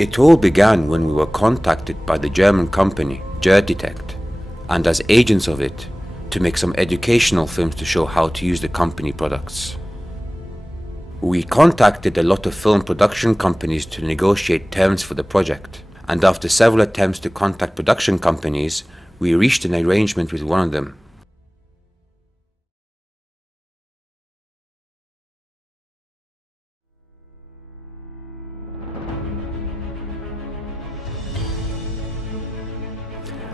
It all began when we were contacted by the German company Detect, and as agents of it, to make some educational films to show how to use the company products. We contacted a lot of film production companies to negotiate terms for the project, and after several attempts to contact production companies, we reached an arrangement with one of them.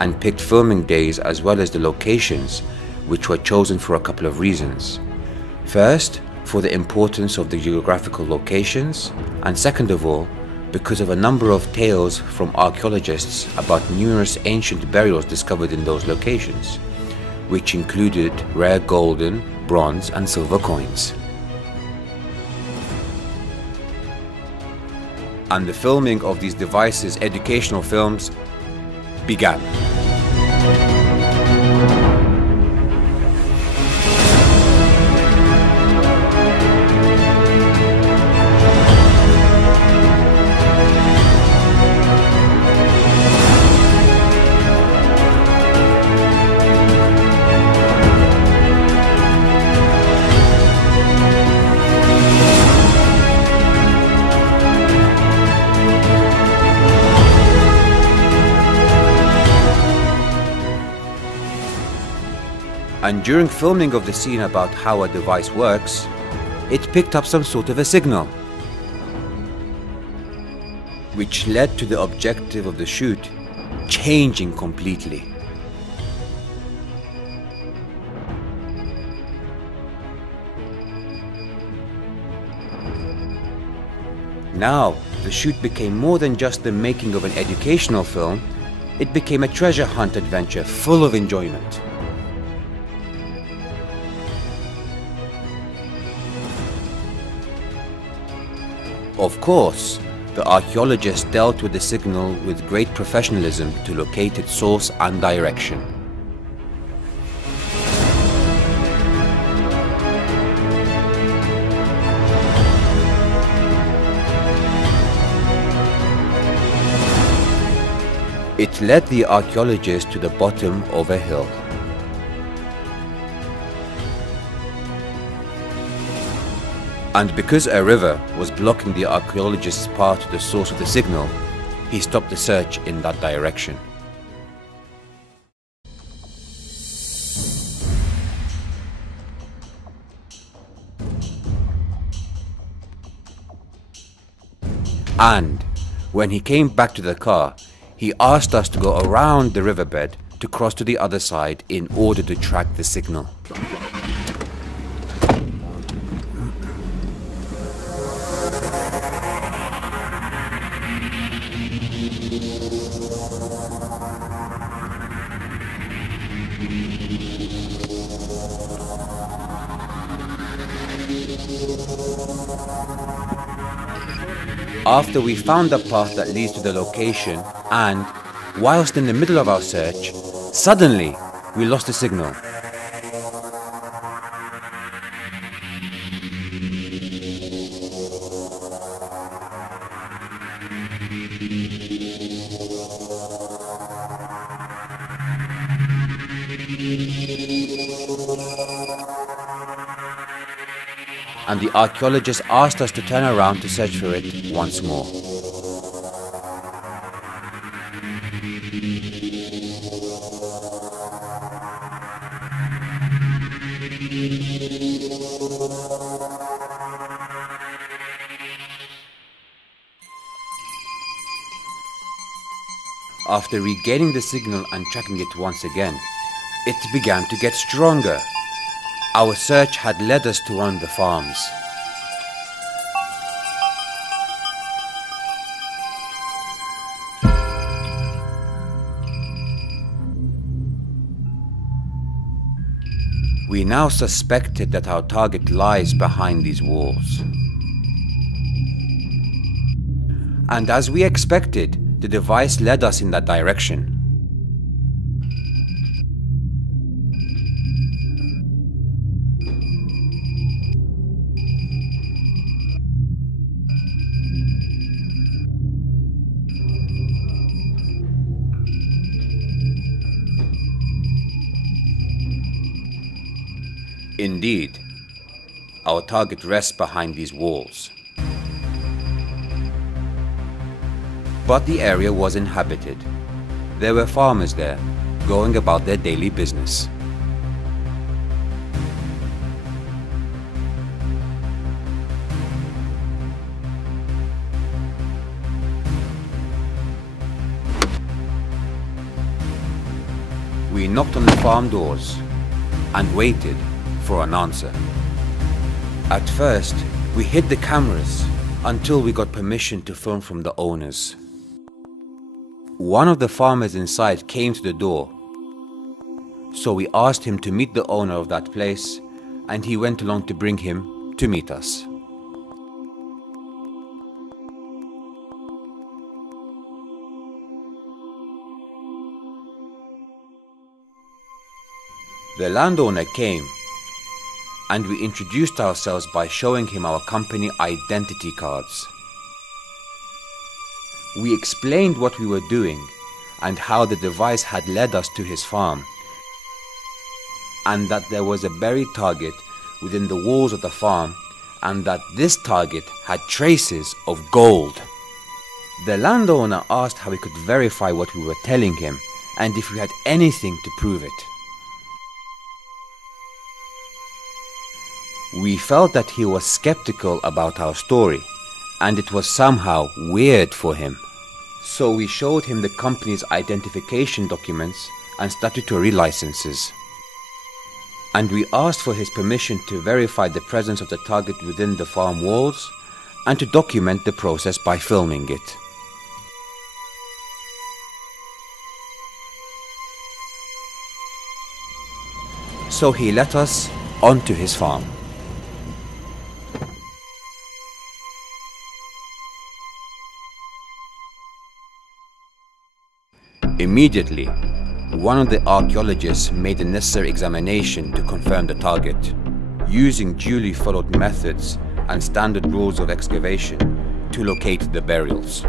And picked filming days as well as the locations, which were chosen for a couple of reasons. First, for the importance of the geographical locations, and second of all, because of a number of tales from archaeologists about numerous ancient burials discovered in those locations, which included rare golden, bronze and silver coins. And the filming of these devices' educational films began. And during filming of the scene about how a device works, it picked up some sort of a signal, which led to the objective of the shoot changing completely. Now, the shoot became more than just the making of an educational film, it became a treasure hunt adventure full of enjoyment. Of course, the archaeologists dealt with the signal with great professionalism to locate its source and direction. It led the archaeologists to the bottom of a hill. And because a river was blocking the archaeologist's path to the source of the signal, he stopped the search in that direction. And when he came back to the car, he asked us to go around the riverbed to cross to the other side in order to track the signal. After we found the path that leads to the location, and whilst in the middle of our search, suddenly we lost the signal. And the archaeologists asked us to turn around to search for it once more. After regaining the signal and tracking it once again, it began to get stronger. Our search had led us to one of the farms. We now suspected that our target lies behind these walls. And as we expected, the device led us in that direction. Indeed, our target rests behind these walls. But the area was inhabited. There were farmers there, going about their daily business. We knocked on the farm doors and waited for an answer. At first, we hid the cameras until we got permission to film from the owners. One of the farmers inside came to the door, so we asked him to meet the owner of that place, and he went along to bring him to meet us. The landowner came, and we introduced ourselves by showing him our company identity cards. We explained what we were doing and how the device had led us to his farm, and that there was a buried target within the walls of the farm, and that this target had traces of gold. The landowner asked how we could verify what we were telling him and if we had anything to prove it. We felt that he was skeptical about our story, and it was somehow weird for him. So we showed him the company's identification documents and statutory licenses. And we asked for his permission to verify the presence of the target within the farm walls and to document the process by filming it. So he let us onto his farm. Immediately, one of the archaeologists made the necessary examination to confirm the target, using duly followed methods and standard rules of excavation to locate the burials.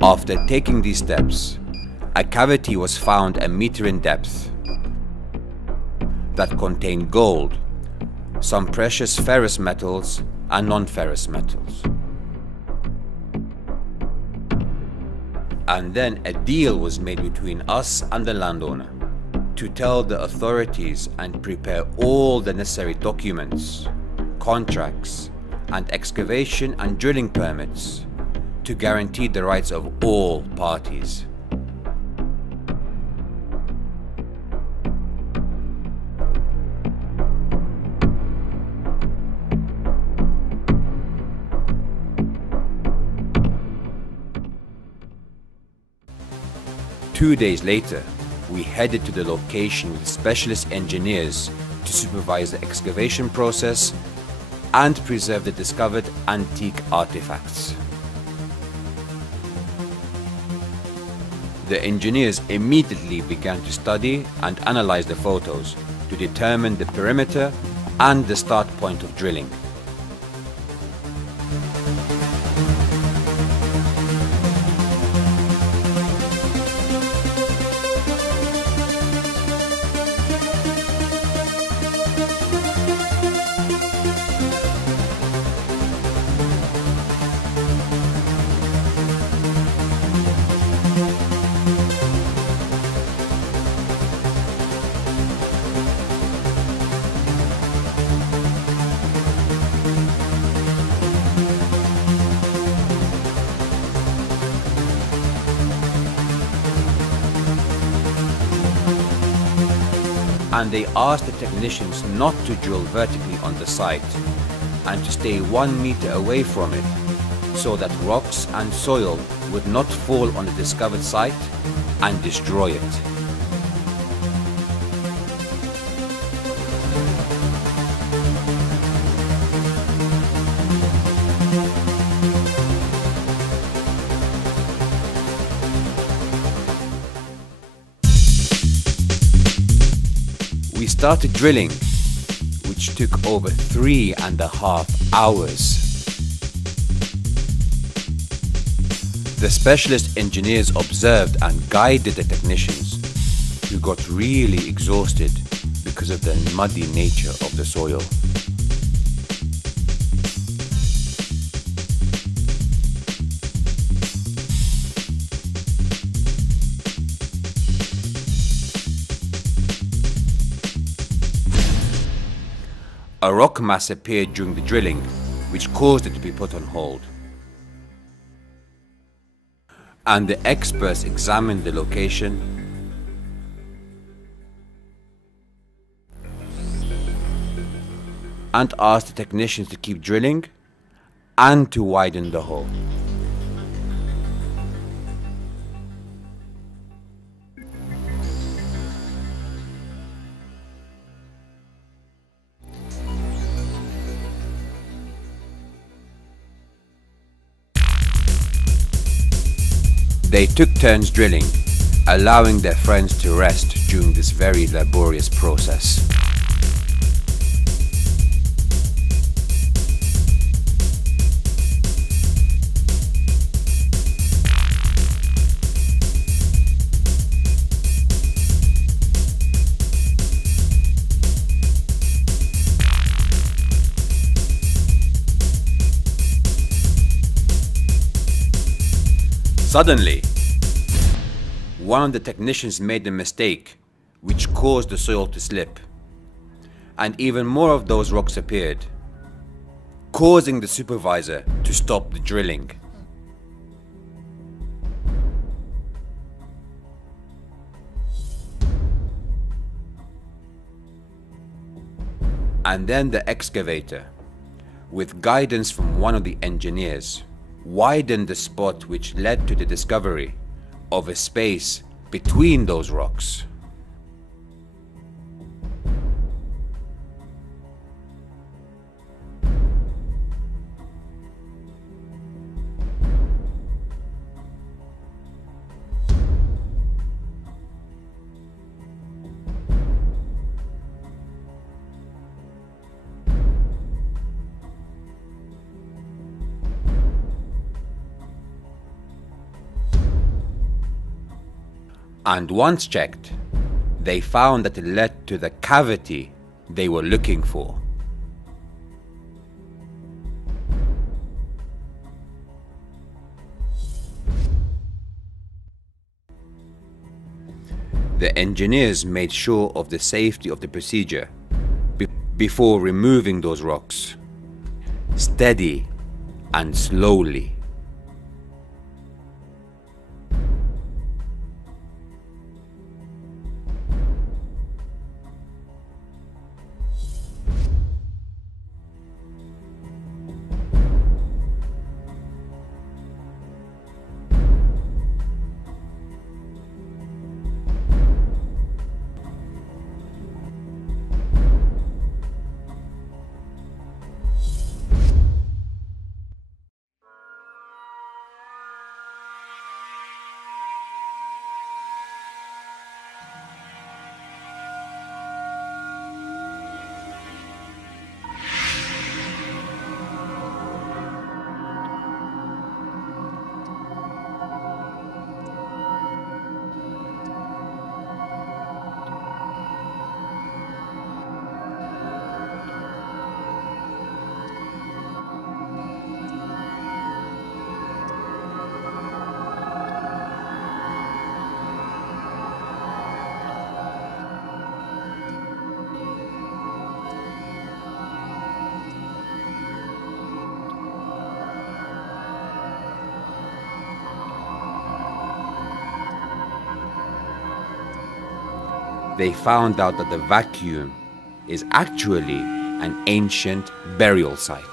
After taking these steps, a cavity was found a meter in depth that contained gold, some precious ferrous metals and non-ferrous metals. And then a deal was made between us and the landowner to tell the authorities and prepare all the necessary documents, contracts, and excavation and drilling permits to guarantee the rights of all parties. Two days later, we headed to the location with specialist engineers to supervise the excavation process and preserve the discovered antique artifacts. The engineers immediately began to study and analyze the photos to determine the perimeter and the start point of drilling. and they asked the technicians not to drill vertically on the site and to stay 1 meter away from it so that rocks and soil would not fall on the discovered site and destroy it. We started drilling, which took over 3.5 hours. The specialist engineers observed and guided the technicians, who got really exhausted because of the muddy nature of the soil. A rock mass appeared during the drilling, which caused it to be put on hold. And the experts examined the location and asked the technicians to keep drilling and to widen the hole. They took turns drilling, allowing their friends to rest during this very laborious process. Suddenly, one of the technicians made a mistake which caused the soil to slip, and even more of those rocks appeared, causing the supervisor to stop the drilling. And then the excavator, with guidance from one of the engineers, widened the spot which led to the discovery of a space between those rocks. And once checked, they found that it led to the cavity they were looking for. The engineers made sure of the safety of the procedure before removing those rocks, steady and slowly. they found out that the vacuum is actually an ancient burial site.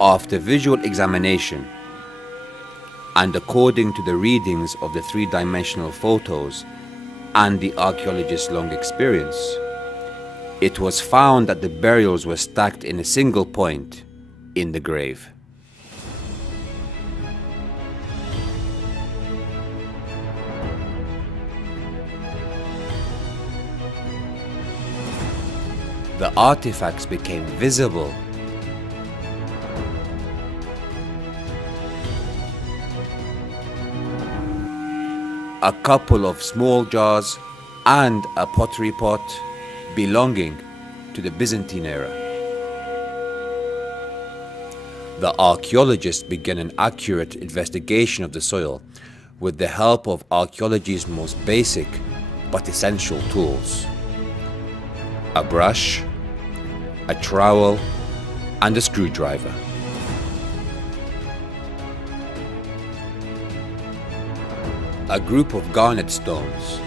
After visual examination, and according to the readings of the three-dimensional photos and the archaeologist's long experience, it was found that the burials were stacked in a single point in the grave. The artifacts became visible a couple of small jars and a pottery pot belonging to the Byzantine era. The archaeologists began an accurate investigation of the soil with the help of archaeology's most basic but essential tools: a brush, a trowel, and a screwdriver. A group of garnet stones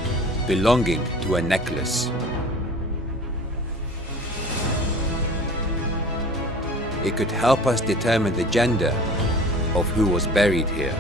belonging to a necklace. It could help us determine the gender of who was buried here.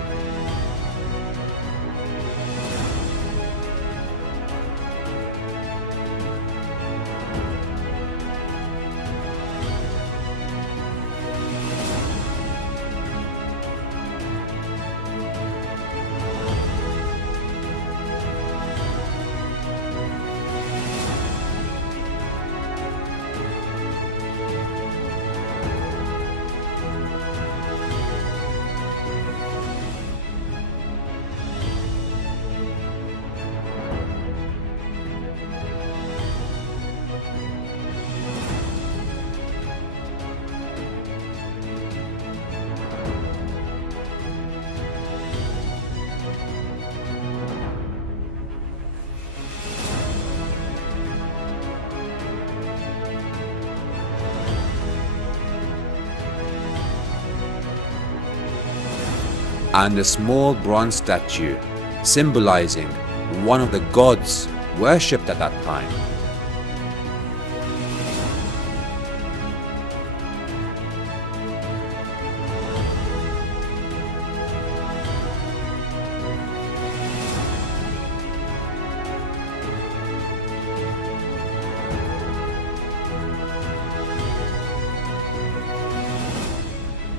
And a small bronze statue symbolizing one of the gods worshipped at that time.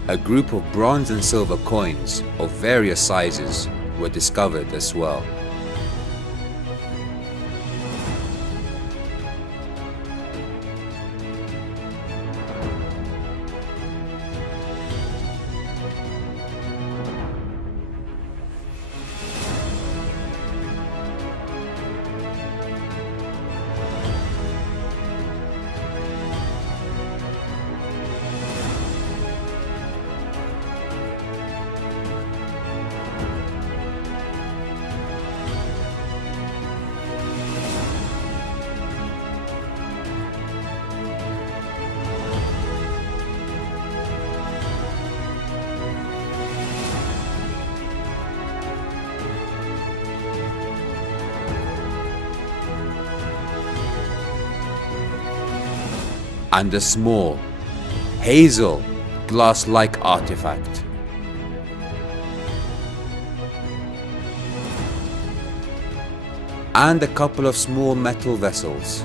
A group of bronze and silver coins of various sizes were discovered as well. And a small, hazel, glass-like artifact. And a couple of small metal vessels.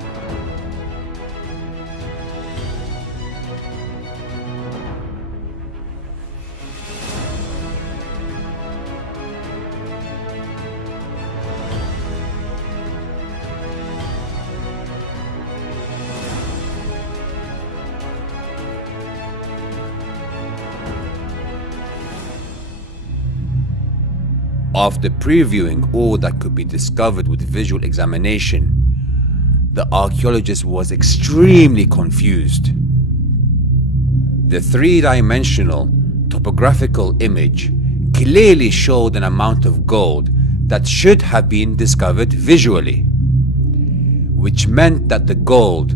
After previewing all that could be discovered with visual examination, the archaeologist was extremely confused. The three-dimensional topographical image clearly showed an amount of gold that should have been discovered visually, which meant that the gold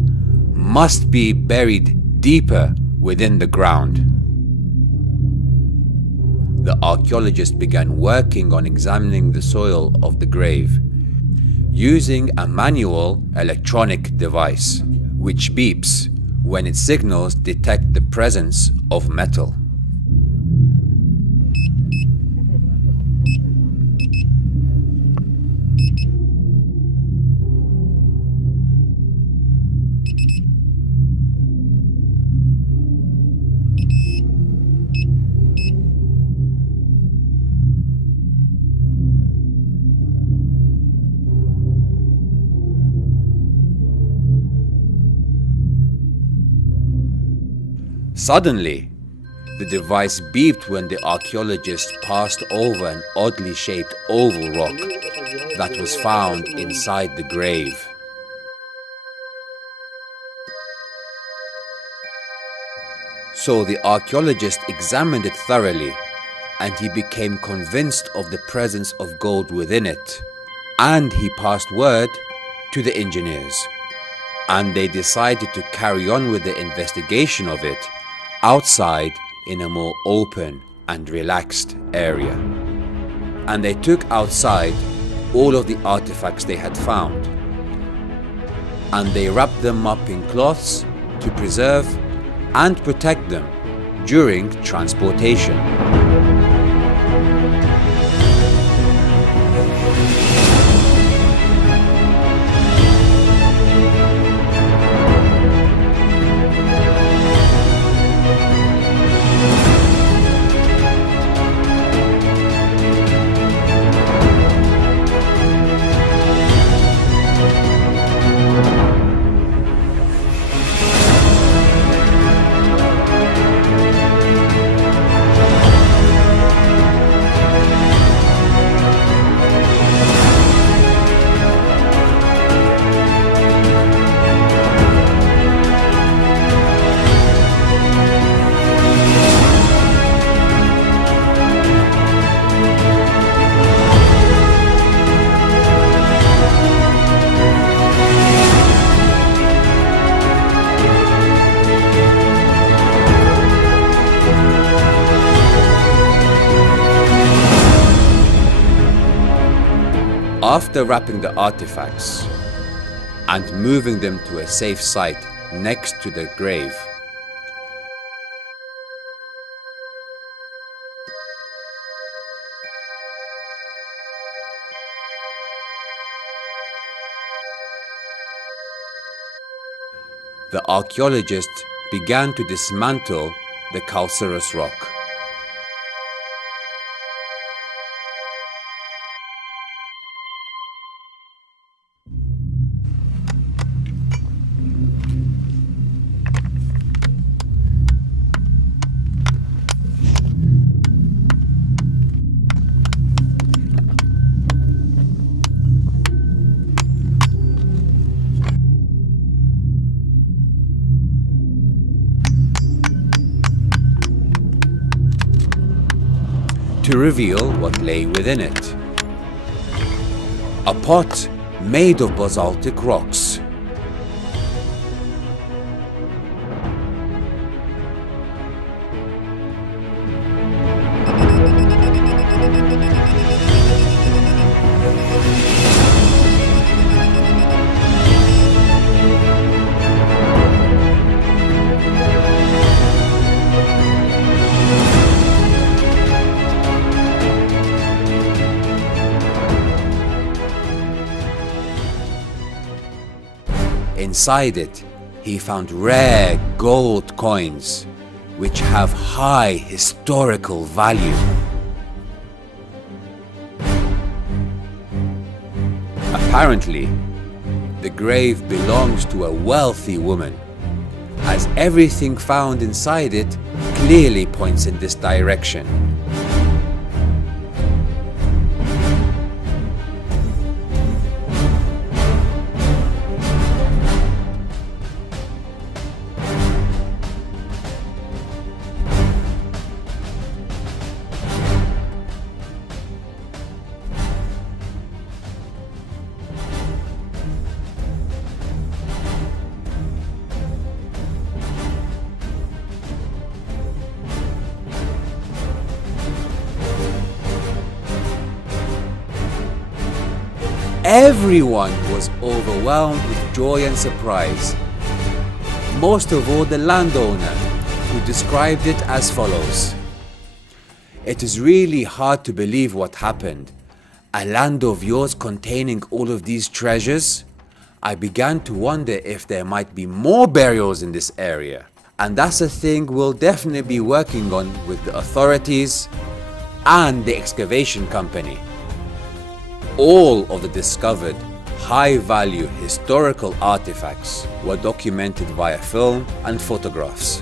must be buried deeper within the ground. The archaeologist began working on examining the soil of the grave using a manual electronic device which beeps when its signals detect the presence of metal. Suddenly, the device beeped when the archaeologist passed over an oddly shaped oval rock that was found inside the grave. So the archaeologist examined it thoroughly, and he became convinced of the presence of gold within it, and he passed word to the engineers, and they decided to carry on with the investigation of it outside in a more open and relaxed area. And they took outside all of the artifacts they had found, and they wrapped them up in cloths to preserve and protect them during transportation. After wrapping the artifacts and moving them to a safe site next to the grave, the archaeologist began to dismantle the calcareous rock. To reveal what lay within it. A pot made of basaltic rocks. Inside it, he found rare gold coins, which have high historical value. Apparently, the grave belongs to a wealthy woman, as everything found inside it clearly points in this direction. Everyone was overwhelmed with joy and surprise. Most of all the landowner, who described it as follows. "It is really hard to believe what happened. A land of yours containing all of these treasures? I began to wonder if there might be more burials in this area. And that's a thing we'll definitely be working on with the authorities and the excavation company." All of the discovered high-value historical artifacts were documented via film and photographs.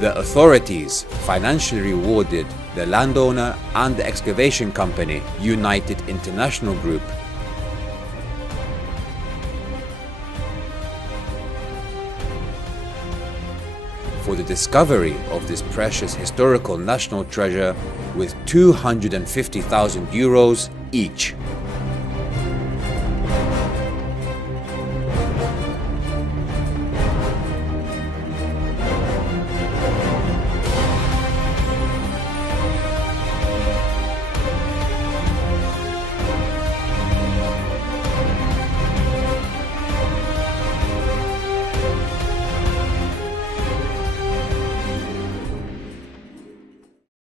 The authorities financially rewarded the landowner and the excavation company, United International Group. For the discovery of this precious historical national treasure with 250,000 euros each.